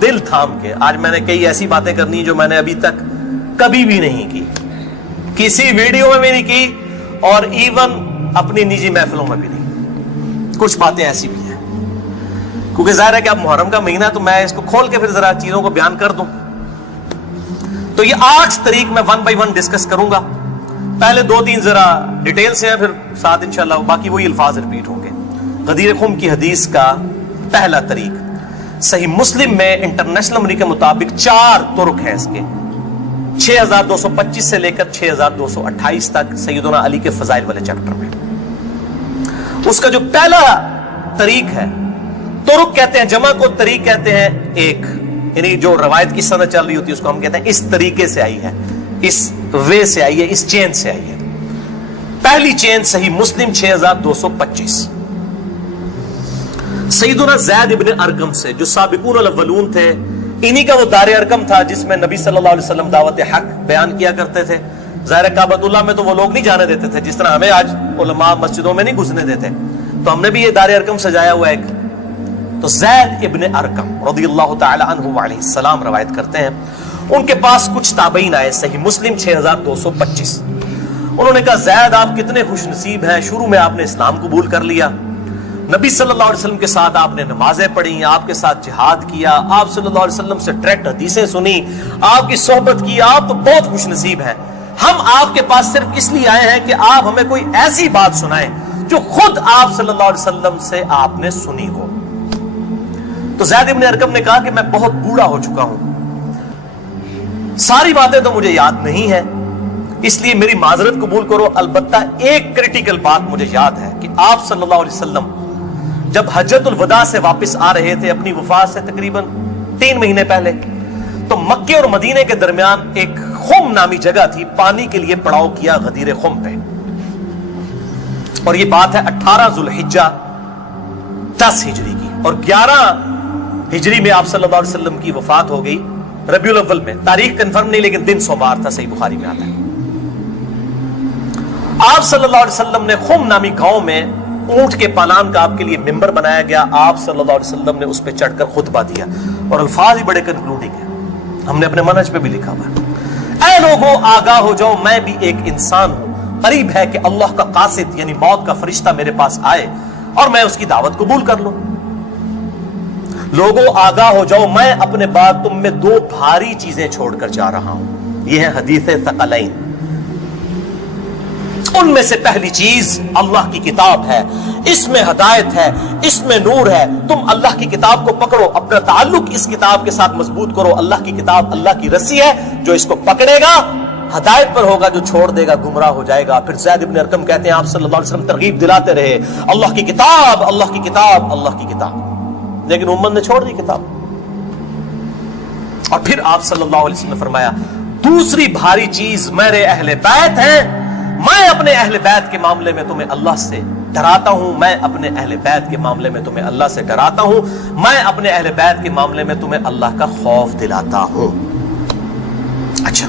دل تھام کے. آج میں نے کئی ایسی باتیں کرنی جو میں نے ابھی تک کبھی بھی نہیں کی, کسی ویڈیو میں بھی نہیں کی, اور ایون اپنی نجی محفلوں میں بھی نہیں. کچھ باتیں ایسی بھی ہیں کیونکہ ظاہر ہے کہ اب محرم کا مہینہ, تو میں اس کو کھول کے پھر ذرا چیزوں کو بیان کر دوں. تو یہ 8 طریق میں 1 بائی 1 ڈسکس کروں گا. پہلے 2-3 ذرا ڈیٹیل سے ہیں, پھر ساتھ انشاءاللہ باقی وہی الفاظ ریپیٹ ہوں گے. غدیر خم کی حدیث کا پہلا طریق, صحیح مسلم میں انٹرنیشنل نمبر کے مطابق 4 طرق ہیں اس کے, 6225 سے لے کر 6228 تک سیدنا علی کے فضائل والے چیپٹر میں. اس کا جو پہلا طریق ہے, طرق کہتے ہیں جمع کو, طریق کہتے ہیں ایک, یعنی جو روایت کی سند چل رہی ہوتی ہے اس کو ہم کہتے ہیں اس طریقے سے آئی ہے, اس وے سے آئی ہے, اس چین سے آئی ہے. پہلی چین صحیح مسلم 6225 سیدنا زید ابن ارقم سے, جو سابقون الاولون تھے, انہی کا وہ دار ارقم تھا جس میں نبی صلی اللہ علیہ وسلم دعوت حق بیان کیا کرتے تھے. ظاہر کعبۃ اللہ میں تو وہ لوگ نہیں جانے دیتے تھے جس طرح ہمیں آج علماء مسجدوں میں نہیں گھسنے دیتے, تو ہم نے بھی یہ دار ارقم سجایا ہوا ایک. تو زید ابن ارقم رضی اللہ تعالی عنہ علیہ السلام روایت کرتے ہیں, ان کے پاس کچھ تابعین آئے, صحیح مسلم 6225. انہوں نے کہا زید آپ کتنے خوش نصیب ہیں, شروع میں آپ نے اسلام قبول کر لیا, نبی صلی اللہ علیہ وسلم کے ساتھ آپ نے نمازیں پڑھی, آپ کے ساتھ جہاد کیا, آپ صلی اللہ علیہ وسلم سے ڈائریکٹ حدیثیں سنی, آپ کی صحبت کی, آپ تو بہت خوش نصیب ہیں. ہم آپ کے پاس صرف اس لیے آئے ہیں کہ آپ ہمیں کوئی ایسی بات سنائیں جو خود آپ صلی اللہ علیہ وسلم سے آپ نے سنی ہو. تو زید ابن ارقم نے کہا کہ میں بہت بوڑھا ہو چکا ہوں, ساری باتیں تو مجھے یاد نہیں ہیں, اس لیے میری معذرت قبول کرو. البتہ ایک کریٹیکل بات مجھے یاد ہے کہ آپ صلی اللہ علیہ وسلم جب حجۃ الوداع سے واپس آ رہے تھے اپنی وفات سے تقریباً 3 مہینے پہلے, تو مکے اور مدینے کے درمیان ایک خم نامی جگہ تھی, پانی کے لیے پڑاؤ کیا غدیر خم پہ, اور یہ بات ہے 18 ذوالحجہ 10 ہجری کی, اور 11 ہجری میں آپ صلی اللہ علیہ وسلم کی وفات ہو گئی ربیع الاول میں. تاریخ کنفرم نہیں لیکن دن سوموار تھا, صحیح بخاری میں آتا ہے. آپ صلی اللہ علیہ وسلم نے خم نامی گاؤں میں اونٹ کے پالان کا آپ کے لیے ممبر بنایا گیا, آپ صلی اللہ علیہ وسلم نے اس پہ چڑھ کر خطبہ دیا, اور الفاظ ہی بڑے کنکلوڈنگ ہیں, ہم نے اپنے منہج پہ بھی لکھا ہوا ہے. اے لوگوں آگاہ ہو جاؤ, میں بھی ایک انسان ہوں, قریب ہے کہ اللہ کا قاصد یعنی موت کا فرشتہ میرے پاس آئے اور میں اس کی دعوت قبول کر لوں. لوگوں آگاہ ہو جاؤ, میں اپنے بعد تم میں 2 بھاری چیزیں چھوڑ کر جا رہا ہوں. یہ ہے حدیث ثقلین. ان میں سے پہلی چیز اللہ کی کتاب ہے, اس میں ہدایت ہے, اس میں نور ہے. تم اللہ کی کتاب کو پکڑو, اپنا تعلق اس کتاب کے ساتھ مضبوط کرو. اللہ کی کتاب اللہ کی رسی ہے, جو اس کو پکڑے گا ہدایت پر ہوگا, جو چھوڑ دے گا گمراہ ہو جائے گا. پھر زید ابن ارقم کہتے ہیں آپ صلی اللہ علیہ وسلم ترغیب دلاتے رہے, اللہ کی کتاب, اللہ کی کتاب, اللہ کی کتاب, لیکن امت نے چھوڑ دی کتاب. اور پھر آپ صلی اللہ علیہ وسلم نے فرمایا دوسری بھاری چیز میرے اہل بیت ہیں, میں اپنے اہل بیت کے معاملے میں تمہیں اللہ سے ڈراتا ہوں, میں اپنے اہل بیت کے معاملے میں تمہیں اللہ سے ڈراتا ہوں, میں اپنے اہل بیت کے معاملے میں تمہیں اللہ کا خوف دلاتا ہوں. اچھا,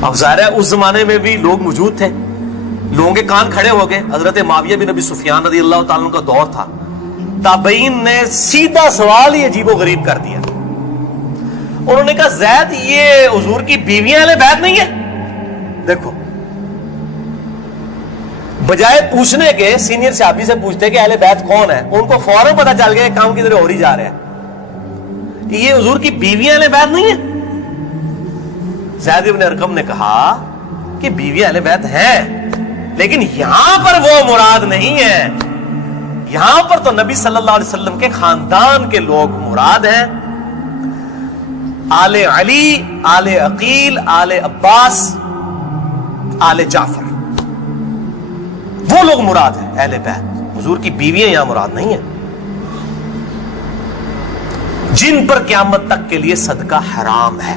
اب ظاہر ہے اس زمانے میں بھی لوگ موجود تھے, لوگوں کے کان کھڑے ہو گئے. حضرت معاویہ بن ابی سفیان رضی اللہ تعالیٰ عنہ کا دور تھا, تابعین نے سیدھا سوال ہی عجیب و غریب کر دیا. انہوں نے کہا زید یہ حضور کی بیویاں اہل بیت نہیں ہے؟ دیکھو, بجائے پوچھنے کے سینئر صحابی سے پوچھتے کہ اہل بیت کون ہے, ان کو فوراً پتہ چل گیا کام کدھر ہو ہی جا رہا ہے کہ یہ حضور کی بیویاں اہل بیت نہیں ہے. زید بن ارقم نے کہا کہ بیویاں اہل بیت ہیں, لیکن یہاں پر وہ مراد نہیں ہے, یہاں پر تو نبی صلی اللہ علیہ وسلم کے خاندان کے لوگ مراد ہیں, آل علی, آل عقیل, آل عباس, آل جعفر, وہ لوگ مراد ہیں اہل بیت. حضور کی بیویاں یہاں مراد نہیں ہیں, جن پر قیامت تک کے لیے صدقہ حرام ہے.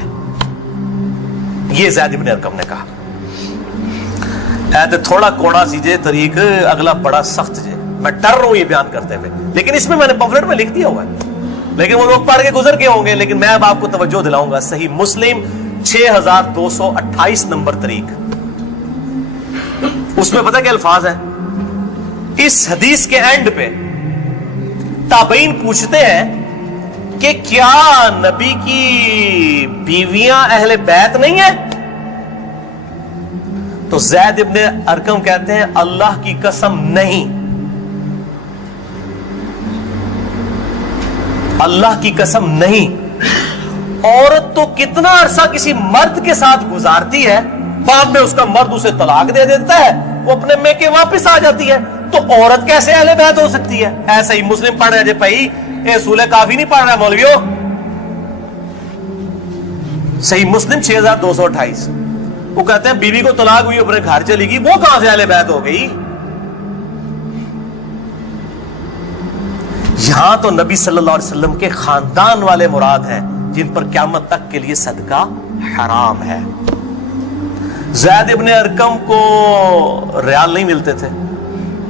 یہ زید بن ارقم نے کہا. تھوڑا کوڑا سیجے طریق, اگلا بڑا سخت جے. میں ڈر رہا ہوں یہ بیان کرتے ہوئے, لیکن اس میں نے پمفلٹ میں لکھ دیا ہوا ہے, لیکن وہ لوگ پڑھ کے گزر کے ہوں گے, لیکن میں اب آپ کو توجہ دلاؤں گا. صحیح مسلم 6228 نمبر طریق, اس میں پتہ کیا الفاظ ہیں. اس حدیث کے اینڈ پہ تابعین پوچھتے ہیں کہ کیا نبی کی بیویاں اہل بیت نہیں ہیں؟ تو زید ابن ارقم کہتے ہیں اللہ کی قسم نہیں، اللہ کی قسم نہیں۔ عورت تو کتنا عرصہ کسی مرد کے ساتھ گزارتی ہے، بعد میں اس کا مرد اسے طلاق دے دیتا ہے، وہ اپنے میکے واپس آ جاتی ہے، تو عورت کیسے اہل بیت ہو سکتی ہے؟ ایسا ہی مسلم پڑھ رہے جے بھائی، اے سورہ کافی نہیں پڑھ رہا مولویو، صحیح مسلم 6228، وہ کہتے ہیں بیوی کو طلاق ہوئی اپنے گھر چلی گئی، وہ کہاں سے اہل بیت ہو گئی؟ یہاں تو نبی صلی اللہ علیہ وسلم کے خاندان والے مراد ہیں جن پر قیامت تک کے لیے صدقہ حرام ہے۔ زید ابن ارقم کو ریال نہیں ملتے تھے،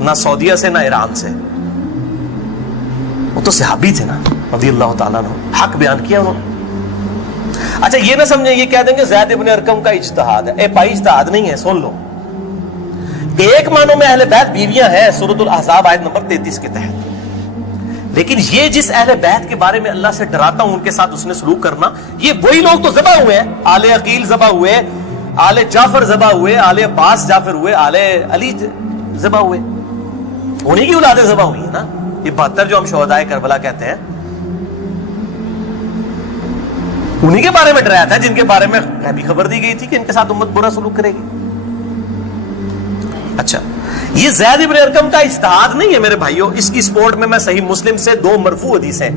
نہ سعودیہ سے نہ ایران سے، وہ تو صحابی تھے نا رضی اللہ تعالیٰ عنہ، حق بیان کیا انہوں نے۔ اچھا یہ نہ سمجھیں یہ کہہ دیں کہ زید ابن ارقم کا اجتہاد ہے، اے بھائی اجتہاد نہیں ہے، سن لو۔ ایک معنوں میں اہل بیت بیویاں ہیں سورۃ الاحزاب آیت نمبر 33 کے تحت، لیکن یہ جس اہل بیت کے بارے میں اللہ سے ڈراتا ہوں ان کے ساتھ اس نے سلوک کرنا، یہ وہی لوگ تو ذبح ہوئے ہیں، آل عقیل ذبح ہوئے، آل جعفر ذبح ہوئے، آل عباس جعفر ہوئے، آل علی ذبح ہوئے، انہی کی اولادیں ذبح ہوئی ہیں نا۔ یہ 72 جو ہم شہدائے کربلا کہتے ہیں، انہی کے بارے میں ڈرایا تھا جن کے بارے میں غیبی خبر دی گئی تھی کہ ان کے ساتھ امت برا سلوک کرے گی۔ اچھا یہ زید ابن ارقم کا اجتہاد نہیں ہے میرے بھائیوں، اس کی سپورٹ میں میں صحیح مسلم سے 2 مرفوع حدیثیں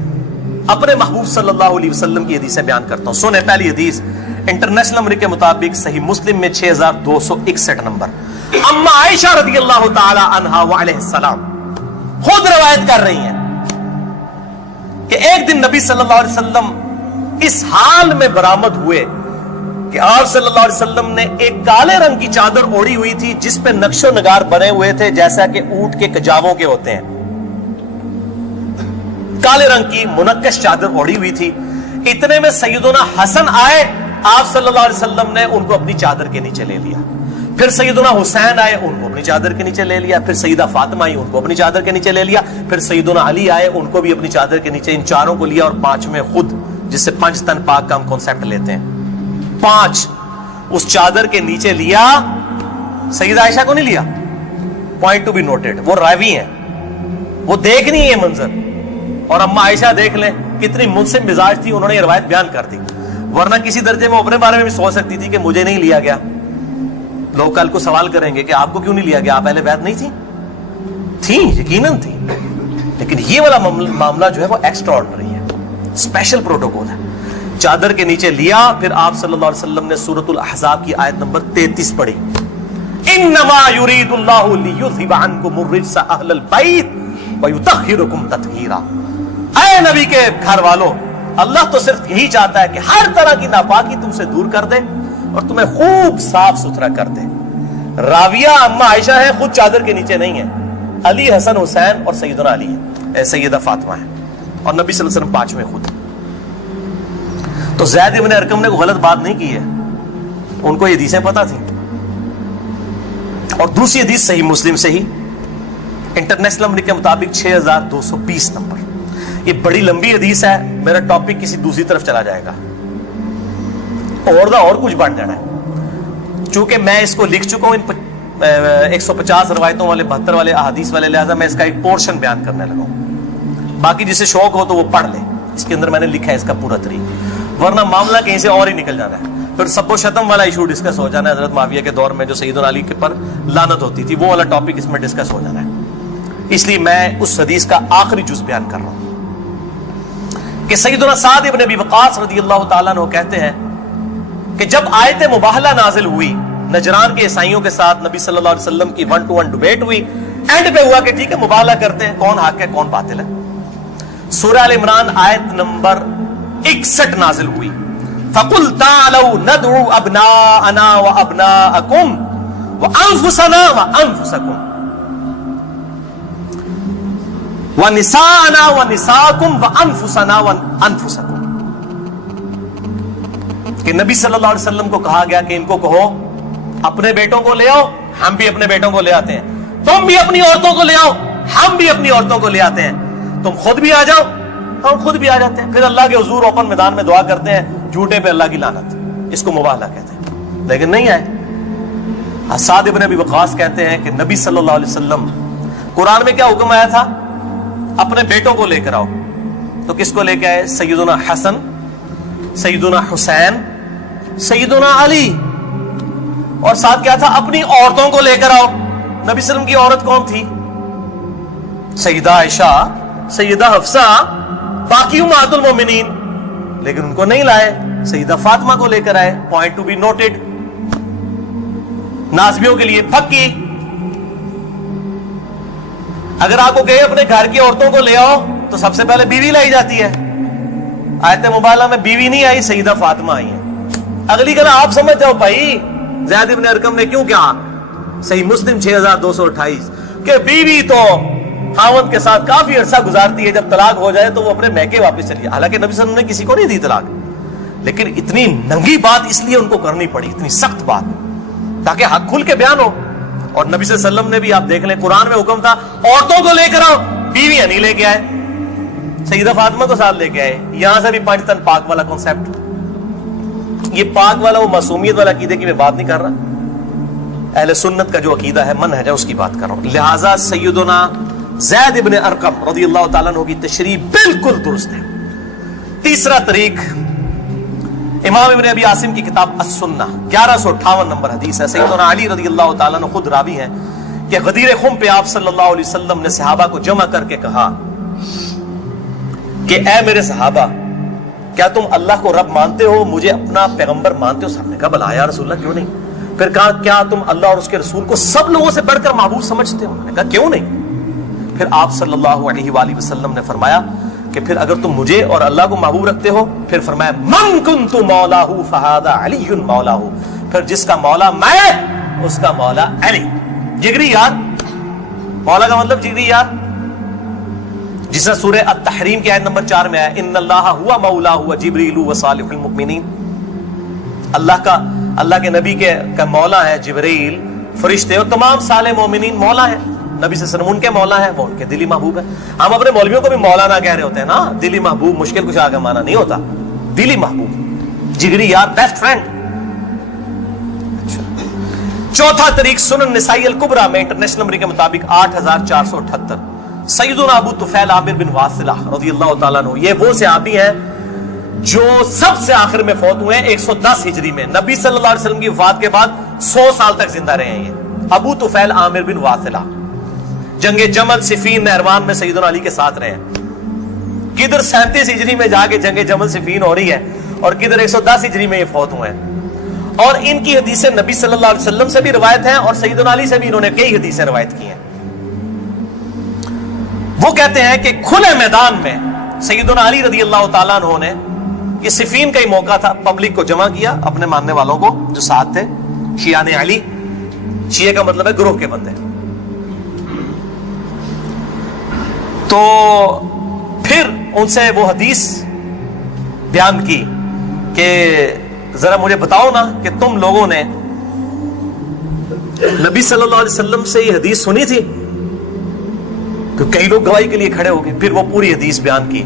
اپنے محبوب صلی اللہ علیہ وسلم کی حدیثیں بیان کرتا ہوں۔ سنیں پہلی حدیث انٹرنیشنل نمبر کے مطابق صحیح مسلم میں 6261 نمبر، اما عائشہ رضی اللہ تعالی عنہا وعلیہ السلام خود روایت کر رہی ہیں کہ ایک دن نبی صلی اللہ علیہ وسلم اس حال میں برآمد ہوئے کہ آپ صلی اللہ علیہ وسلم نے ایک کالے رنگ کی چادر اوڑھی ہوئی تھی جس پہ نقش و نگار بنے ہوئے تھے جیسا کہ اونٹ کے کجاووں کے ہوتے ہیں، کالے رنگ کی منقش چادر اوڑھی ہوئی تھی۔ اتنے میں سیدنا حسن آئے، آپ صلی اللہ علیہ وسلم نے ان کو اپنی چادر کے نیچے لے لیا، پھر سیدنا حسین آئے، ان کو اپنی چادر کے نیچے لے لیا، پھر سیدہ فاطمہ آئی، ان کو اپنی چادر کے نیچے لے لیا، پھر سیدنا علی آئے، ان کو بھی اپنی چادر کے نیچے، ان چاروں کو لیا، اور 5ویں خود، جس سے 5 تن پاک کا ہم کانسیپٹ لیتے ہیں، 5 اس چادر کے نیچے لیا۔ سیدہ عائشہ کو نہیں لیا، پوائنٹ ٹو بی نوٹڈ، وہ راوی ہیں، وہ دیکھ نہیں یہ منظر، اور اما عائشہ دیکھ لیں کتنی منصف مزاج تھی، انہوں نے یہ روایت بیان کر دی، ورنہ کسی درجے میں اپنے بارے میں بھی سوچ سکتی تھی کہ مجھے نہیں لیا گیا، لوگ کل کو سوال کریں گے کہ آپ کو کیوں نہیں لیا گیا، آپ اہل بیت نہیں تھیں، یقیناً تھی، لیکن یہ والا معاملہ جو ہے وہ ایکسٹرا آرڈنری ہے، اسپیشل پروٹوکول ہے۔ چادر کے نیچے لیا، پھر آپ صلی اللہ علیہ وسلم نے سورۃ الاحزاب کی آیت نمبر 33 پڑھی، انما یرید اللہ لیذھب عنکم الرجس اہل البیت ویطہرکم تطہیرا۔ اے نبی کے گھر والوں، اللہ تو صرف یہی چاہتا ہے کہ ہر طرح کی ناپاکی تم سے دور کر دے اور تمہیں خوب صاف ستھرا کر دے۔ راویہ اما عائشہ ہے، خود چادر کے نیچے نہیں ہے، علی، حسن، حسین اور سیدنا علی ہے، سیدہ فاطمہ ہے، اور نبی صلی اللہ علیہ وسلم 5ویں خود۔ تو زید ابن ارقم نے کوئی غلط بات نہیں کی ہے، ان کو یہ حدیثیں پتہ تھیں۔ اور دوسری حدیث صحیح مسلم سے ہی انٹرنیشنل نمبر کے مطابق 6220 نمبر، یہ بڑی لمبی حدیث ہے، میرا ٹاپک کسی دوسری طرف چلا جائے گا اور کچھ بڑھ جانا ہے، چونکہ میں اس کو لکھ چکا ہوں ان 150 روایتوں والے 72 والے احادیث والے، لہذا میں اس کا ایک پورشن بیان کرنے لگا ہوں، باقی جسے شوق ہو تو وہ پڑھ لے، اس کے اندر میں نے لکھا ہے اس کا پورا طریقہ، ورنہ معاملہ کہیں سے اور ہی نکل جانا ہے، پھر سب و شتم والا ایشو ڈسکس ہو جانا ہے، حضرت معاویہ کے دور میں جو سیدنا علی کے پر لعنت ہوتی تھی، وہ والا ٹاپک اس میں ڈسکس ہو جانا ہے، اس لیے میں اس حدیث کا آخری جز بیان کر رہا ہوں کہ سیدنا سعد ابن ابی وقاص رضی اللہ تعالیٰ عنہ کہتے ہیں کہ جب آیت مباہلہ نازل ہوئی نجران کے عیسائیوں کے ساتھ، نبی صلی اللہ علیہ وسلم کی 1-to-1 ڈیبیٹ ہوئی، اینڈ پہ ہوا کہ ٹھیک ہے مباہلہ کرتے ہیں، کون حق ہے کون باطل ہے۔ سورہ ال عمران آیت نمبر 61 نازل ہوئی، فَقُلْ تَعْالَوْا نَدْعُوا أَبْنَاءَنَا وَأَبْنَاءَكُمْ وَأَنفُسَنَا وَأَنفُسَكُمْ وَنِسَاءَنَا وَنِسَاءَكُمْ وَأَنفُسَنَا وَأَنفُسَكُمْ، کہ نبی صلی اللہ علیہ وسلم کو کہا گیا کہ ان کو کہو اپنے بیٹوں کو لے آؤ، ہم بھی اپنے بیٹوں کو لے آتے ہیں، تم بھی اپنی عورتوں کو لے آؤ، ہم بھی اپنی عورتوں کو لے آتے ہیں، تم خود بھی آ جاؤ ہم خود بھی آ جاتے ہیں، پھر اللہ کے حضور اوپن میدان میں دعا کرتے ہیں، جھوٹے پہ اللہ کی لعنت، اس کو مباہلہ کہتے ہیں، لیکن نہیں آئے۔ سعد ابن ابی وقاص کہتے ہیں کہ نبی صلی اللہ علیہ وسلم قرآن میں کیا حکم آیا تھا؟ اپنے بیٹوں کو لے کر آؤ، تو کس کو لے کے آئے؟ سیدنا حسن، سیدنا حسین، سیدنا علی، اور ساتھ کیا تھا؟ اپنی عورتوں کو لے کر آؤ۔ نبی صلی اللہ علیہ وسلم کی عورت کون تھی؟ سیدہ عائشہ، سیدہ حفصہ، باقی امہات المومنین، لیکن ان کو نہیں لائے، سیدہ فاطمہ کو لے کر آئے۔ Point to be noted. نازبیوں کے لیے پھکی، اگر آپ کو کہے اپنے گھر کی عورتوں کو لے آؤ تو سب سے پہلے بیوی لائی جاتی ہے۔ آیت مبالغہ میں بیوی نہیں آئی، سیدہ فاطمہ آئی ہیں۔ اگلی گلا آپ سمجھ جاؤ بھائی، زید بن ارقم نے کیوں کہا؟ صحیح مسلم 6228 کہ بیوی تو خاوند کے ساتھ کافی عرصہ گزارتی ہے، جب طلاق ہو جائے تو وہ اپنے میکے واپس چلی جائے۔ حالانکہ نبی صلی اللہ علیہ وسلم نے کسی کو نہیں دی طلاق، لیکن اتنی ننگی بات اس لیے ان کو کرنی پڑی، اتنی سخت بات، تاکہ حق کھل کے بیان ہو۔ اور نبی صلی اللہ علیہ وسلم نے بھی، آپ دیکھ لیں، قرآن میں حکم تھا عورتوں کو لے کر آؤ، بیویاں نہیں لے کے آئے، سیدہ فاطمہ کو ساتھ لے کے آئے۔ یہاں سے بھی پاکستان پاک والا کنسپٹ، یہ پاک والا وہ معصومیت والا عقیدے کی میں بات نہیں کر رہا، اہل سنت کا جو عقیدہ ہے، منہج ہے، اس کی بات کر رہا ہوں۔ لہٰذا سیدنا زید ابن ارقم رضی اللہ تعالیٰ عنہ کی تشریح بالکل درست ہے۔ تیسرا طریق، امام ابن ابی عاصم کی کتاب السنہ 1158 نمبر حدیث ہے، سیدنا علی رضی اللہ تعالیٰ عنہ خود راوی ہیں کہ غدیر خم پہ آپ صلی اللہ علیہ وسلم نے صحابہ کو جمع کر کے کہا کہ اے میرے صحابہ، کیا تم اللہ کو رب مانتے ہو، مجھے اپنا پیغمبر مانتے ہو؟ صاحب نے کہا بلا یا رسول اللہ، کیوں نہیں؟ پھر کہا کیا تم اللہ اور اس کے رسول کو سب لوگوں سے بڑھ کر محبوب سمجھتے ہو؟ انہوں نے کہا کیوں نہیں؟ پھر آپ صلی اللہ علیہ وآلہ وسلم نے فرمایا کہ پھر اگر تم مجھے اور اللہ کو محبوب رکھتے ہو، پھر فرمایا من کنت مولاہ فہذا علی مولاہ، پھر جس کا مولا میں، اس کا مولا علی۔ جگری یار، مولا کا مطلب جگری یار، جس نے سورہ التحریم کی آیت نمبر 4 میں آیا ان اللہ ہوا مولاہ وجبریل وصالح المؤمنین، اللہ کے نبی کا مولا ہے جبریل، فرشتے اور تمام صالح مومنین مولا ہے۔ نبی صلی اللہ علیہ وسلم ان کے مولا ہے، وہ ان کے دلی محبوب ہے۔ ہم اپنے مولویوں کو بھی مولانا کہہ رہے ہوتے ہیں نا، دلی محبوب مشکل کچھ آگے مانا نہیں ہوتا، دلی محبوب، جگری یار، بیسٹ فرینڈ۔ چوتھا طریق سنن نسائی الکبریٰ میں انٹرنیشنل نمبر کے مطابق 8478، سیدنا ابو طفیل عامر بن واصلہ رضی اللہ تعالیٰ عنہ، یہ وہ صحابی ہیں جو سب سے آخر میں فوت ہوئے ہیں 110 ہجری میں، نبی صلی اللہ علیہ وسلم کی وفات کے بعد 100 سال تک زندہ رہے ہیں۔ یہ ابو طفیل عامر بن واصلہ جنگ جمل صفین نہروان میں سیدنا علی کے ساتھ رہے ہیں، کدھر 37 ہجری میں جا کے جنگ جمل صفین ہو رہی ہے اور کدھر 110 ہجری میں یہ فوت ہوئے ہیں، اور ان کی حدیثیں نبی صلی اللہ علیہ وسلم سے بھی روایت ہیں اور سیدنا علی سے بھی انہوں نے کئی حدیثیں روایت کی ہیں۔ وہ کہتے ہیں کہ کھلے میدان میں سیدنا علی رضی اللہ تعالیٰ عنہ نے، یہ صفین کا ہی موقع تھا، پبلک کو جمع کیا، اپنے ماننے والوں کو جو ساتھ تھے، شیعہ نے علی، شیعہ کا مطلب ہے گروہ کے بندے، تو پھر ان سے وہ حدیث بیان کی کہ ذرا مجھے بتاؤ نا کہ تم لوگوں نے نبی صلی اللہ علیہ وسلم سے یہ حدیث سنی تھی؟ تو کئی لوگ گواہی کے لیے کھڑے ہو گئے۔ پھر وہ پوری حدیث بیان کی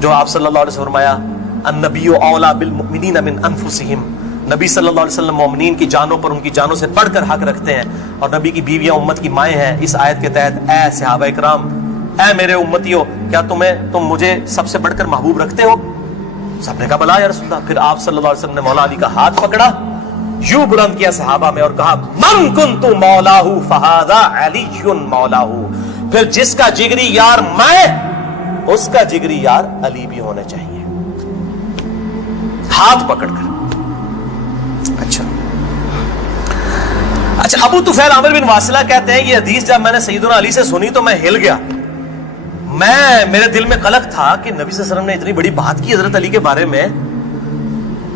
جو آپ صلی اللہ علیہ وسلم فرمایا النبی اولا بالمؤمنین من انفسہم، نبی صلی اللہ علیہ وسلم مومنین کی جانوں پر ان کی جانوں سے بڑھ کر حق رکھتے ہیں، اور نبی کی بیویاں امت کی مائیں ہیں۔ اس آیت کے تحت اے صحابہ اکرام، اے میرے امتیوں، کیا تم مجھے سب سے بڑھ کر محبوب رکھتے ہو؟ سب نے کہا بلا یا رسول اللہ۔ پھر آپ صلی اللہ علیہ وسلم نے مولا علی کا ہاتھ پکڑا، یوں بلند کیا صحابہ میں اور کہا من کنت مولاہ فہذا علی مولاہ، پھر جس کا جگری یار میں، اس کا جگری یار علی بھی ہونا چاہیے، ہاتھ پکڑ کر۔ اچھا ابو طفیل عامر بن واصلہ کہتے ہیں یہ حدیث جب میں نے سیدنا علی سے سنی تو میں ہل گیا، میرے دل میں قلق تھا کہ نبی صلی اللہ علیہ وسلم نے اتنی بڑی بات کی حضرت علی کے بارے میں،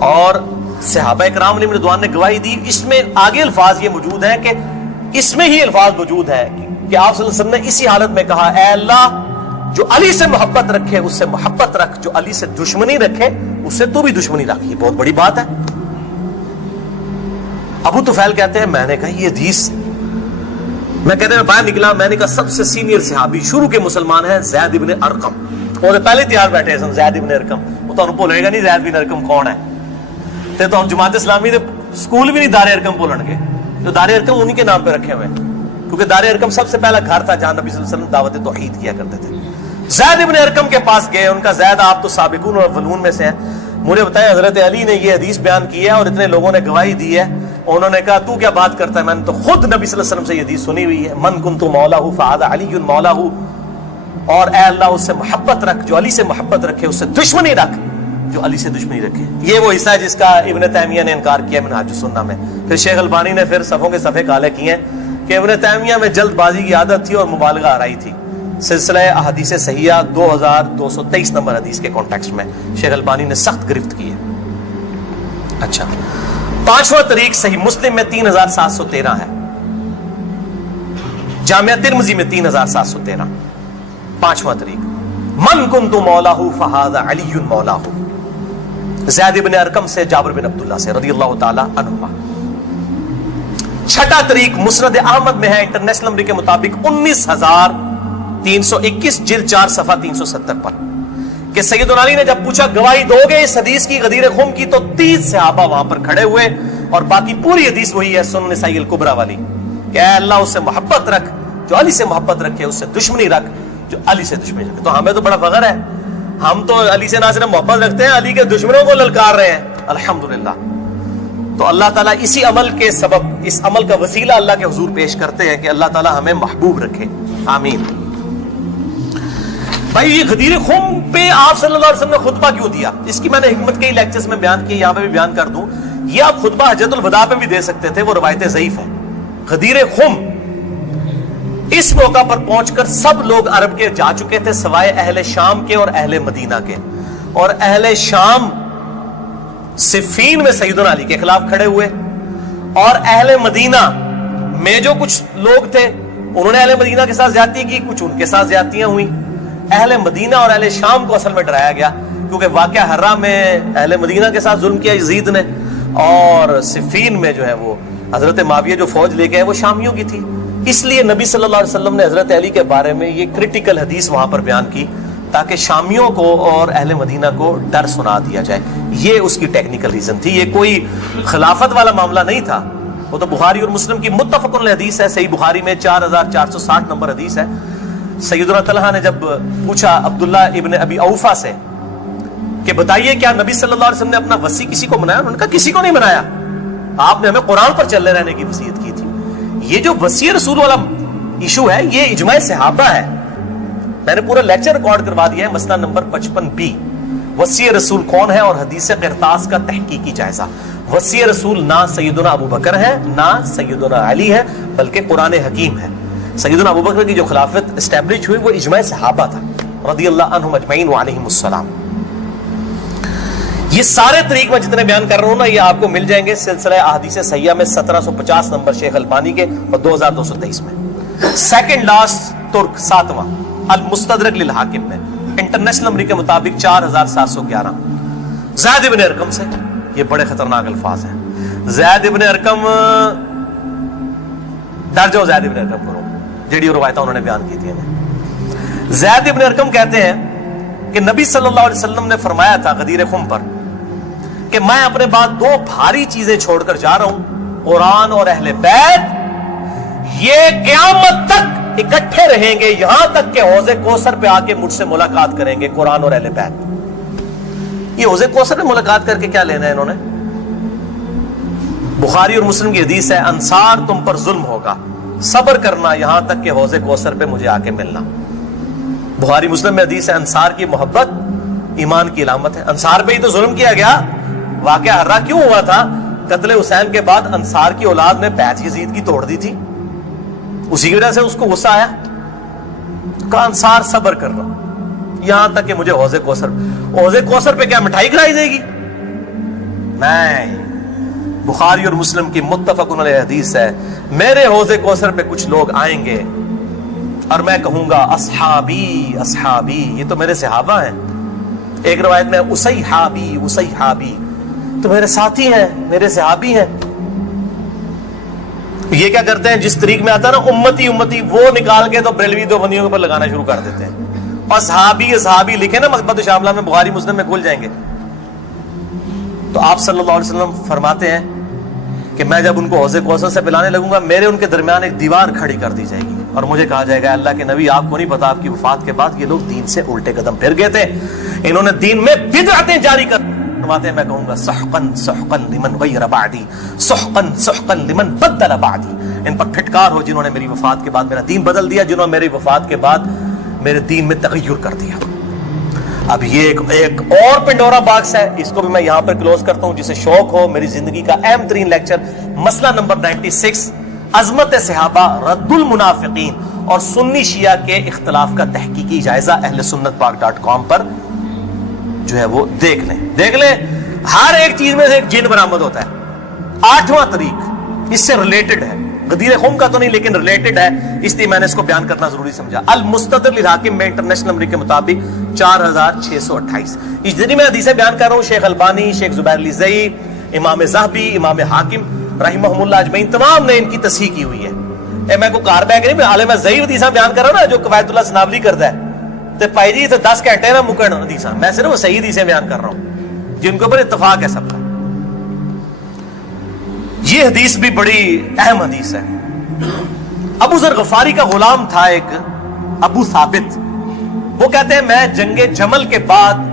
اور صحابہ اکرام نے رضوان نے گواہی دی۔ اس میں آگے الفاظ یہ موجود ہیں کہ اس میں ہی الفاظ موجود ہے کہ آپ صلی اللہ علیہ وسلم نے اسی حالت میں کہا اے اللہ، جو علی سے محبت رکھے اس سے محبت رکھ، جو علی سے دشمنی رکھے اس سے تو بھی دشمنی رکھ۔ یہ بہت بڑی بات ہے۔ ابو طفیل کہتے ہیں میں نے کہا یہ حدیث، میں کہتے ہیں باہر نکلا، میں نے کہا سب سے سینئر صحابی شروع کے مسلمان ہیں زید ابن ارقم، وہ پہلے تیار بیٹھے سن زید ابن ارقم. وہ تمہیں بھولے گا نہیں زید بن ارقم کون ہے. تے تو جماعت اسلامی دے سکول بھی نہیں دار ارقم بولن گے. جو دار ارقم انہی کے نام پہ رکھے ہوئے ہیں, کیونکہ دار ارقم سب سے پہلا گھر تھا جہاں نبی صلی اللہ علیہ وسلم دعوت توحید کیا کرتے تھے. زید ابن ارقم کے پاس گئے, ان کا زید آپ تو سابقون اور اولون میں سے ہیں, مجھے بتائیں حضرت علی نے یہ حدیث بیان کی ہے اور اتنے لوگوں نے گواہی دی ہے. انہوں نے کہا تو کیا بات کرتا ہے, میں نے تو خود نبی صلی اللہ علیہ وسلم سے یہ حدیث سنی ہوئی ہے, من کنت مولا فہذا علی مولا, اور اے اللہ اس سے محبت رکھ جو علی سے محبت رکھے, اس سے دشمنی رکھ جو علی سے دشمنی رکھے. یہ وہ حصہ ہے جس کا ابن تیمیہ نے انکار کیا منہاج السنہ میں. پھر شیخ البانی نے پھر صفوں کے صفحے کالے کیے ہیں کہ ابن تیمیہ میں جلد بازی کی عادت تھی اور مبالغہ آرائی تھی. سلسلہ احادیث صحیحہ 2223 نمبر حدیث کے کانٹیکسٹ میں شیخ البانی نے سخت گرفت کی ہے. اچھا, پانچواں طریق صحیح مسلم میں 3713 ہے, جامعہ ترمذی میں 3713. پانچواں طریق من کنت مولا فہذا علی مولا, زید ابن ارقم سے جابر بن عبداللہ سے رضی اللہ تعالی عنہما. چھٹا طریق مسند احمد میں ہے انٹرنیشنل نمبر کے مطابق 19321 جلد 4 صفحہ 370 پر کہ سیدنا علی نے جب پوچھا گواہی دو گے اس حدیث کی غدیر خم کی, تو 30 صحابہ وہاں پر کھڑے ہوئے, اور باقی پوری حدیث وہی ہے سنن نسائی الکبریٰ والی کہ اے اللہ اس سے محبت رکھ جو علی سے محبت رکھے, اس سے دشمنی رکھ جو علی سے دشمنی رکھے. تو ہمیں تو بڑا فخر ہے, ہم تو علی سے نہ صرف محبت رکھتے ہیں, علی کے دشمنوں کو للکار رہے ہیں الحمدللہ. تو اللہ تعالیٰ اسی عمل کے سبب, اس عمل کا وسیلہ اللہ کے حضور پیش کرتے ہیں کہ اللہ تعالیٰ ہمیں محبوب رکھے, آمین. بھائی یہ غدیر خم پہ آپ صلی اللہ علیہ وسلم نے خطبہ کیوں دیا, اس کی میں نے حکمت کئی لیکچرز میں بیان کی, یہاں پہ بھی بیان کر دوں. یہ آپ خطبہ حجۃ الوداع پہ بھی دے سکتے تھے, وہ روایتیں ضعیف ہیں. غدیر خم اس موقع پر پہنچ کر سب لوگ عرب کے جا چکے تھے سوائے اہل شام کے اور اہل مدینہ کے, اور اہل شام صفین میں سیدنا علی کے خلاف کھڑے ہوئے, اور اہل مدینہ میں جو کچھ لوگ تھے انہوں نے اہل مدینہ کے ساتھ زیادتی کی, کچھ ان کے ساتھ زیادتیاں ہوئیں. اہل مدینہ اور اہل شام کو اصل میں ڈرایا گیا, کیونکہ واقعہ حرہ میں اہل مدینہ کے ساتھ ظلم کیا یزید نے, اور صفین میں جو ہے وہ حضرت معاویہ جو فوج لے کے آئے وہ شامیوں کی تھی. اس لیے نبی صلی اللہ علیہ وسلم نے حضرت علی کے بارے میں یہ کرٹیکل حدیث وہاں پر بیان کی تاکہ شامیوں کو اور اہل مدینہ کو ڈر سنا دیا جائے. یہ اس کی ٹیکنیکل ریزن تھی, یہ کوئی خلافت والا معاملہ نہیں تھا. وہ تو بخاری اور مسلم کی متفق علیہ حدیث ہے, صحیح بخاری میں 4460 نمبر حدیث ہے. سیدنا طلحہ نے جب پوچھا عبداللہ ابن ابی اوفا سے کہ بتائیے کیا نبی صلی اللہ علیہ وسلم نے اپنا وصی کسی کو منایا, انہوں نے کہا کسی کو نہیں منایا, آپ نے ہمیں قرآن پر چلے رہنے کی وصیت کی تھی. یہ جو وصی رسول والا ایشو ہے یہ اجماع صحابہ ہے, میں نے پورا لیکچر ریکارڈ کروا دیا ہے, مسئلہ نمبر 55B, وصی رسول کون ہے اور حدیث قرطاس کا تحقیقی جائزہ. وصی رسول نہ سیدنا ابو بکر ہے نہ سیدنا علی ہے, بلکہ قرآن حکیم ہے. سیدنا ابو بکر کی جو خلافت اسٹیبلش ہوئی وہ اجماع صحابہ تھا رضی اللہ عنہم اجمعین وعلیہم السلام. یہ سارے طریق میں جتنے بیان کر رہا ہوں نا یہ آپ کو مل جائیں گے سلسلہ احادیث صحیحہ میں 1750 نمبر شیخ البانی کے اور 2223 میں. سیکنڈ لاسٹ ترک 7واں المستدرک للحاکم میں انٹرنیشنل نمبر کے مطابق 4711 زید ابن ارقم سے. یہ بڑے خطرناک الفاظ ہیں. زید ابن ارقم, ڈر جاؤ زید ابن ارقم کرو, جیڑی روایتیں انہوں نے بیان کی تھی. زید ابن ارقم کہتے ہیں کہ نبی صلی اللہ علیہ وسلم نے فرمایا تھا غدیر خم پر کہ میں اپنے بعد 2 بھاری چیزیں چھوڑ کر جا رہا ہوں, قرآن اور اہل بیت, یہ قیامت تک اکٹھے رہیں گے یہاں تک کہ حوض کوثر پہ آ کے مجھ سے ملاقات کریں گے, قرآن اور اہل بیت. یہ حوض کوثر میں ملاقات کر کے کیا لینا ہے انہوں نے؟ بخاری اور مسلم کی حدیث ہے انصار تم پر ظلم ہوگا, صبر کرنا یہاں تک کہ حوض کوثر پہ مجھے آ کے ملنا. بخاری مسلم میں حدیث ہے انصار کی محبت ایمان کی علامت ہے. انصار پہ ہی تو ظلم کیا گیا. واقعہ حرہ کیوں ہوا تھا؟ قتل حسین کے بعد انصار کی اولاد نے بیعت یزید کی توڑ دی تھی, اسی کی وجہ سے اس کو غصہ آیا, کہا انصار صبر کر رہا یہاں تک کہ مجھے حوض کوثر پہ کیا مٹھائی کھلائی دے گی؟ نہیں. بخاری اور مسلم کی متفق علیہ حدیث ہے میرے حوض کوثر پہ کچھ لوگ آئیں گے اور میں کہوں گا اصحابی اصحابی, یہ تو میرے صحابہ ہیں. ایک روایت میں اسیحابی اسیحابی, تو میرے ساتھی ہیں, میرے صحابی ہیں. یہ کیا کرتے ہیں جس طریق میں آتا ہے نا امتی امتی, وہ نکال کے تو بریلوی دو بندیوں کے اوپر لگانا شروع کر دیتے ہیں, اور صحابی لکھے نا مکتبۃ شاملہ میں، بخاری مسلم میں کھل جائیں گے. تو آپ صلی اللہ علیہ وسلم فرماتے ہیں کہ میں جب ان کو حوض کوثر سے پلانے لگوں گا، میرے ان کے درمیان ایک دیوار کھڑی کر دی جائے گی، اور مجھے کہا جائے گا اللہ کے نبی آپ کو نہیں پتا آپ کی وفات کے بعد یہ لوگ دین سے الٹے قدم پھر گئے تھے، انہوں نے دین میں بدعتیں جاری کر فرماتے ہیں. میں کہوں گا سحقن سحقن لمن غیر بعدی، سحقن سحقن لمن بدل بعدی. ان پر پھٹکار ہو جنہوں نے میری وفات کے بعد میرا دین بدل دیا، جنہوں نے میری وفات کے بعد میرے دین میں تغیر کر دیا. اب یہ ایک اور پنڈورا باکس ہے، اس کو بھی میں یہاں پر کلوز کرتا ہوں. جسے شوق ہو میری زندگی کا اہم ترین لیکچر، مسئلہ نمبر 96، عظمت صحابہ، رد المنافقین اور سنی شیعہ کے اختلاف کا تحقیقی جائزہ اہل سنت پاک.com پر جو ہے وہ دیکھ لیں. ہر ایک چیز میں سے ایک جن برآمد ہوتا ہے. 8واں طریق اس سے ریلیٹڈ ہے، غدیر خم کا تو نہیں لیکن ریلیٹڈ ہے، اس لیے میں نے اس کو بیان کرنا ضروری سمجھا. المستدرک للحاکم میں انٹرنیشنل نمبر کے مطابق 4628. اس جتنی میں حدیثیں بیان کر رہا ہوں، شیخ البانی، شیخ زبیر علی زئی، امام ذہبی، امام حاکم رحمہم اللہ اجمعین تمام نے ان کی تصحیح کی ہوئی ہے. میں کو کار بیگ نہیں، میں عالم زئی حدیثاں بیان کر رہا ہوں نا، جو قواعد اللہ سنابلی کرتا ہے تے پائی جی تے 10 گھنٹے نہ مکن حدیثاں، میں صرف صحیح حدیثیں بیان کر رہا ہوں جن کے اوپر اتفاق ہے سب کا. یہ حدیث بھی بڑی اہم حدیث ہے. ابو ذر غفاری کا غلام تھا ایک ابو ثابت، وہ کہتے ہیں میں جنگ جمل کے بعد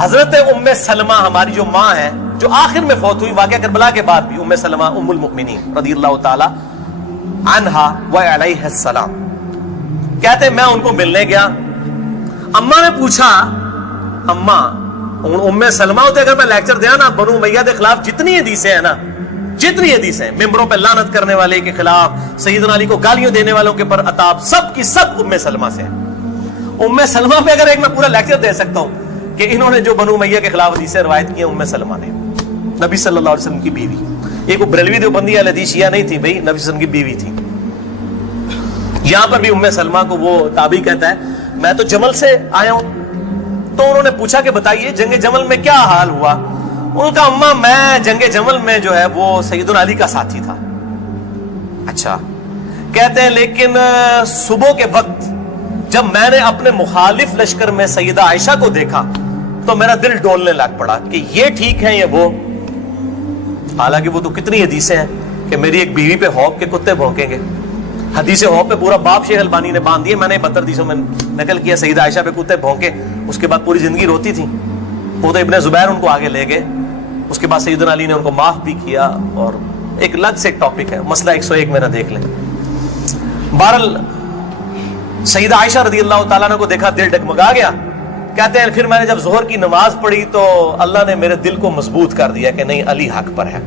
حضرت ام سلمہ ہماری جو ماں ہے، جو آخر میں فوت ہوئی واقعہ کربلا کے بعد بھی، ام سلمہ ام المؤمنین رضی اللہ تعالی عنہا و علیہ السلام، کہتے ہیں میں ان کو ملنے گیا. اماں نے پوچھا، اماں ام سلمہ ہوتے اگر میں لیکچر دیا نا بنو امیہ کے خلاف جتنی حدیثیں ہیں نا، جتنی حدیثیں ممبروں پہ لعنت کرنے والے کے خلاف، سیدنا علی کو گالیاں دینے والوں کے پر عتاب، سب کی سب ام سلمہ سے ہیں. ام سلمہ پہ اگر ایک میں پورا لیکچر دے سکتا ہوں کہ انہوں نے جو بنو امیہ کے خلاف حدیثیں روایت کی ہیں، ام سلمہ نے، نبی صلی اللہ علیہ وسلم کی بیوی. ایک وہ بریلوی دیوبندی اہل حدیث شیعہ نہیں تھی بھائی، نبی صلی اللہ علیہ وسلم کی بیوی تھی. یہاں پر بھی ام سلمہ کو وہ تابعی کہتا ہے میں تو جمل سے آیا ہوں. تو انہوں نے پوچھا کہ بتائیے جنگ جمل میں کیا حال ہوا. ان کا اماں میں جنگ جمل میں جو ہے وہ سیدنا علی کا ساتھی تھا. اچھا، کہتے ہیں لیکن صبح کے وقت جب میں نے اپنے مخالف لشکر میں سیدہ عائشہ کو دیکھا تو میرا دل ڈولنے لگ پڑا کہ یہ ٹھیک ہے یہ وہ. حالانکہ وہ تو کتنی حدیثیں ہیں کہ میری ایک بیوی پہ خوف کے کتے بھونکیں گے. حدیث خوف پہ پورا باب شیخ البانی نے باندھ دیا، میں نے 72 حدیثوں میں نقل کیا. سیدہ عائشہ پہ کتے بھونکے، اس کے بعد پوری زندگی روتی تھی. وہ تو ابن زبیر ان کو آگے لے گئے، اس کے بعد سیدنا علی نے ان کو معاف بھی کیا، اور ایک الگ سے ایک ٹاپک ہے، مسئلہ 101 میں نہ دیکھ لیں. بہرحال سیدہ عائشہ رضی اللہ تعالیٰ عنہ کو دیکھا دل ڈگمگا گیا. کہتے ہیں پھر میں نے جب ظہر کی نماز پڑھی تو اللہ نے میرے دل کو مضبوط کر دیا کہ نہیں علی حق پر ہے.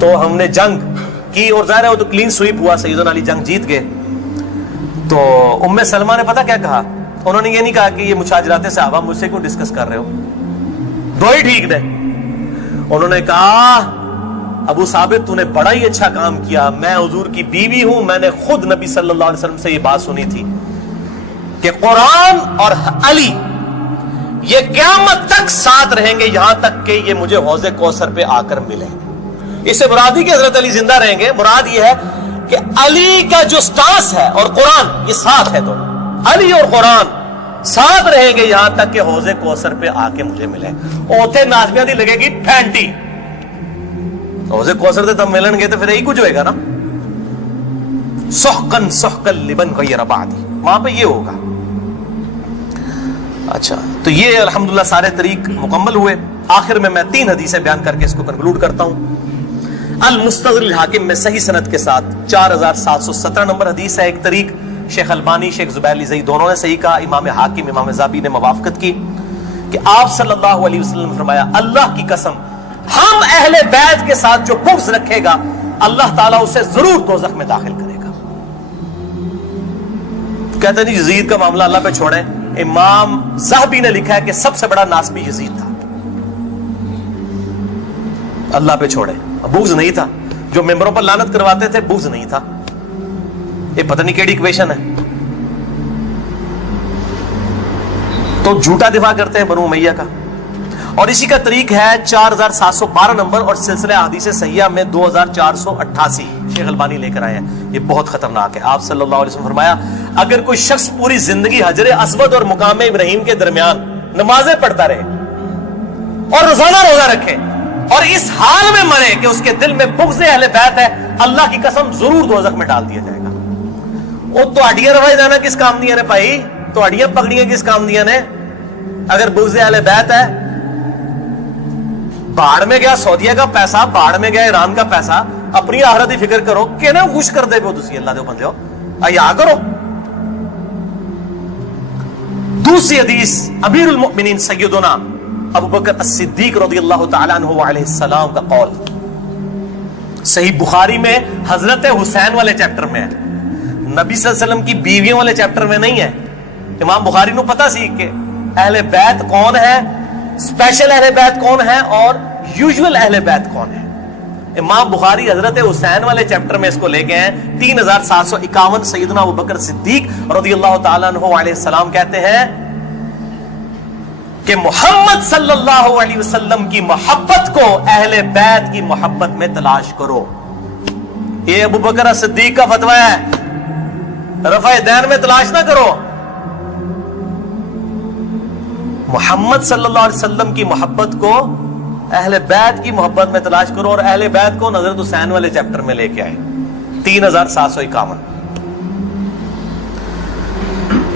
تو ہم نے جنگ کی، اور ظاہر ہے وہ تو کلین سویپ ہوا، سیدنا علی جنگ جیت گئے. تو ام سلمہ نے پتہ کیا کہا؟ انہوں نے یہ نہیں کہا کہ یہ مشاجرات صحابہ مجھ سے کیوں ڈسکس کر رہے ہو، دو ہی ٹھیک نے. انہوں نے کہا ابو ثابت تو نے بڑا ہی اچھا کام کیا، میں حضور کی بیوی ہوں، میں نے خود نبی صلی اللہ علیہ وسلم سے یہ بات سنی تھی کہ قرآن اور علی یہ قیامت تک ساتھ رہیں گے یہاں تک کہ یہ مجھے حوض کوثر پہ آ کر ملے. اس سے مراد ہی کہ حضرت علی زندہ رہیں گے، مراد یہ ہے کہ علی کا جو سٹانس ہے اور قرآن یہ ساتھ ہے، تو علی اور قرآن ساتھ رہیں گے یہاں تک کہ حوض کوثر پہ آ کے مجھے ملے. اوتھے ناسبیاں دی لگے گی پھینٹی، حوض کوثر سے تم ملن گے تو پھر یہی کچھ ہوئے گا نا. سحقن سحقن لمن غیر بعدی، وہاں پہ یہ ہوگا. اچھا، تو یہ الحمدللہ سارے طریق مکمل ہوئے. آخر میں 3 حدیثیں بیان کر کے اس کو کنکلوڈ کرتا ہوں. المستدرک للحاکم میں صحیح سند کے ساتھ 4717 نمبر حدیث ہے. ایک طریق شیخ البانی، شیخ زبیر علی زئی دونوں نے صحیح کہا. امام حاکم، امام ذہبی نے موافقت کی کہ آپ صلی اللہ علیہ وسلم نے فرمایا اللہ کی قسم ہم اہل بیت کے ساتھ جو بغض رکھے گا اللہ تعالیٰ اسے ضرور دوزخ میں داخل کرے گا. کہتے ہیں یزید کا معاملہ اللہ پہ چھوڑیں، امام ذہبی نے لکھا ہے کہ سب سے بڑا ناسبی یزید تھا، اللہ پہ چھوڑیں. بغض نہیں تھا، جو ممبروں پر لعنت کرواتے تھے بغض نہیں تھا. یہ پتہ نہیں کیڑی ایکویشن ہے. تو جھوٹا دفاع کرتے ہیں بنو امیہ کا. اور اسی کا طریق ہے 4712 نمبر اور سلسلہ احادیث صحیحہ میں 2488 شیخ البانی لے کر آئے ہیں. یہ بہت خطرناک ہے. آپ صلی اللہ علیہ وسلم فرمایا اگر کوئی شخص پوری زندگی حجر اسود اور مقام ابراہیم کے درمیان نمازیں پڑھتا رہے اور روزانہ روزہ رکھے اور اس حال میں مرے کہ اس کے دل میں بغض اہل بیت ہے, اللہ کی قسم ضرور دوزخ میں ڈال دیا جائے گا. وہ تو اڈیاں روائی دینا کس کام دیا نے بھائی, تو اڈیاں پکڑیاں کس کام دیا نے؟ اگر بغض اہل بیت ہے, باڑ میں گیا سعودیہ کا پیسہ, باڑ میں گیا ایران کا پیسہ, اپنی آخرت کی فکر کرو کہ نا خوش کر دے پو تسی اللہ دے بندے ہو, آیا کرو. دوسری حدیث امیر المؤمنین سیدنا ابو بکر الصدیق رضی اللہ تعالی عنہ علیہ السلام کا قول صحیح بخاری میں حضرت حسین والے چیپٹر میں ہے, نبی صلی اللہ علیہ وسلم کی بیویوں والے چیپٹر میں نہیں ہے. امام بخاری نو پتا سی کہ اہل بیت کون ہے, اسپیشل اہل بیت کون ہے اور یوزول اہل بیت کون ہے. امام بخاری حضرت حسین والے چیپٹر میں اس کو لے گئے ہیں. 3751 سیدنا ابو بکر صدیق رضی اللہ تعالیٰ عنہ علیہ السلام کہتے ہیں کہ محمد صلی اللہ علیہ وسلم کی محبت کو اہل بیت کی محبت میں تلاش کرو. یہ ابو بکر صدیق کا فتویٰ ہے, رفع دین میں تلاش نہ کرو. محمد صلی اللہ علیہ وسلم کی محبت کو اہل بیت کی محبت میں تلاش کرو, اور اہل بیت کو حضرت حسین والے چیپٹر میں لے کے آئے 3751.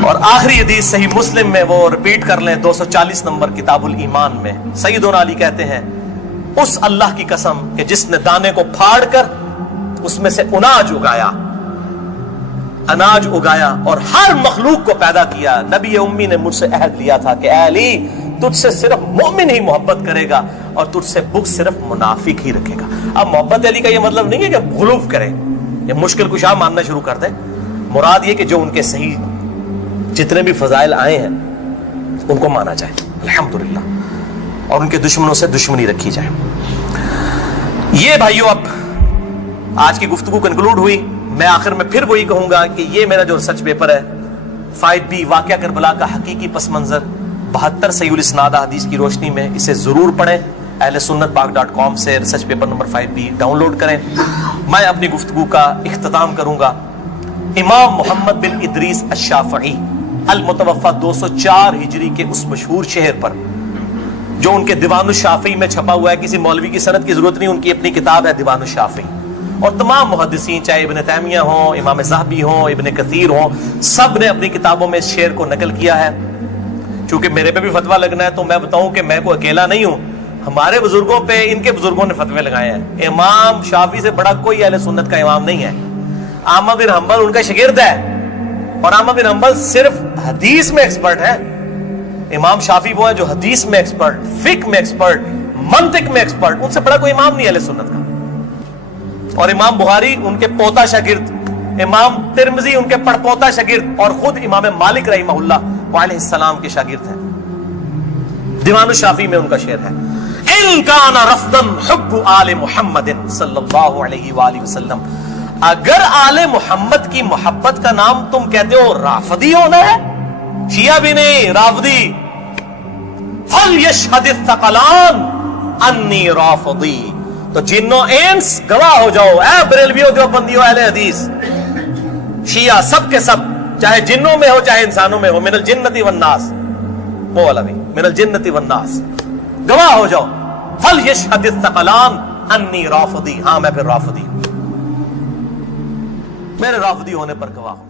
اور آخری حدیث صحیح مسلم میں وہ ریپیٹ کر لیں 240 نمبر کتاب الایمان میں سیدنا علی کہتے ہیں اس اللہ کی قسم کہ جس نے دانے کو پھاڑ کر اس میں سے اناج اگایا اور ہر مخلوق کو پیدا کیا, نبی امی نے مجھ سے عہد لیا تھا کہ اے علی تجھ سے صرف مومن ہی محبت کرے گا اور تجھ سے بغض صرف منافق ہی رکھے گا. اب محبت علی کا یہ مطلب نہیں ہے کہ غلوف کرے, یہ مشکل کشا ماننا شروع کر دے. مراد یہ کہ جو ان کے صحیح جتنے بھی فضائل آئے ہیں ان کو مانا جائے الحمدللہ, اور ان کے دشمنوں سے دشمنی رکھی جائے. یہ بھائیو اب آج کی گفتگو کنکلوڈ ہوئی. میں آخر میں پھر وہی کہوں گا کہ یہ میرا جو ریسرچ پیپر ہے 5B واقعہ کربلا کا حقیقی پس منظر 72 صحیح الاسناد حدیث کی روشنی میں, اسے ضرور پڑھیں. اہل سنت پاک.com سے research paper number 5B download کریں. میں اپنی گفتگو کا اختتام کروں گا امام محمد بن ادریس الشافعی المتوفى 204 ہجری کے اس مشہور شہر پر جو ان کے دیوان الشافعی میں چھپا ہوا ہے. کسی مولوی کی سند کی ضرورت نہیں, ان کی اپنی کتاب ہے دیوان الشافعی. اور تمام محدثین چاہے ابن تیمیہ ہوں, امام ذہبی ہوں, ابن کثیر ہوں, سب نے اپنی کتابوں میں اس شعر کو نقل کیا ہے. چونکہ میرے پہ بھی فتویٰ لگنا ہے تو میں بتاؤں کہ میں کوئی اکیلا نہیں ہوں, ہمارے بزرگوں پہ ان کے بزرگوں نے فتوے لگائے ہیں. امام شافعی سے بڑا کوئی اہل سنت کا امام نہیں ہے. احمد بن حنبل ان کا شاگرد ہے, اور احمد بن حنبل صرف حدیث میں ایکسپرٹ ہے. امام شافعی وہ ہے جو حدیث میں ایکسپرٹ, فقہ میں ایکسپرٹ, منطق میں ایکسپرٹ. ان سے بڑا کوئی امام نہیں اہل سنت کا. اور امام بخاری ان کے پوتا شاگرد, امام ترمذی ان کے پڑپوتا شاگرد, اور خود امام مالک رحمہ اللہ علیہ السلام کے شاگرد ہیں. دیوان الشافعی میں ان کا شعر ہے ان کان رفضا حب آل محمد صلی اللہ علیہ وآلہ وسلم. اگر آل محمد کی محبت کا نام تم کہتے ہو رافضی ہونا ہے, شیعہ بھی نہیں رافضی, فلیشہد الثقلان انی رافضی. تو جنوں انس گواہ ہو جاؤ, اے بریلویو دیوبندیو اہل حدیث شیعہ سب کے سب, چاہے جنوں میں ہو چاہے انسانوں میں ہو, من الجنت والناس, وہ والا بھی من الجنت والناس, گواہ ہو جاؤ. فلیشہد الثقلان انی رافضی, ہاں میں پھر رافضی ہوں, میرے رافضی ہونے پر گواہ ہوں.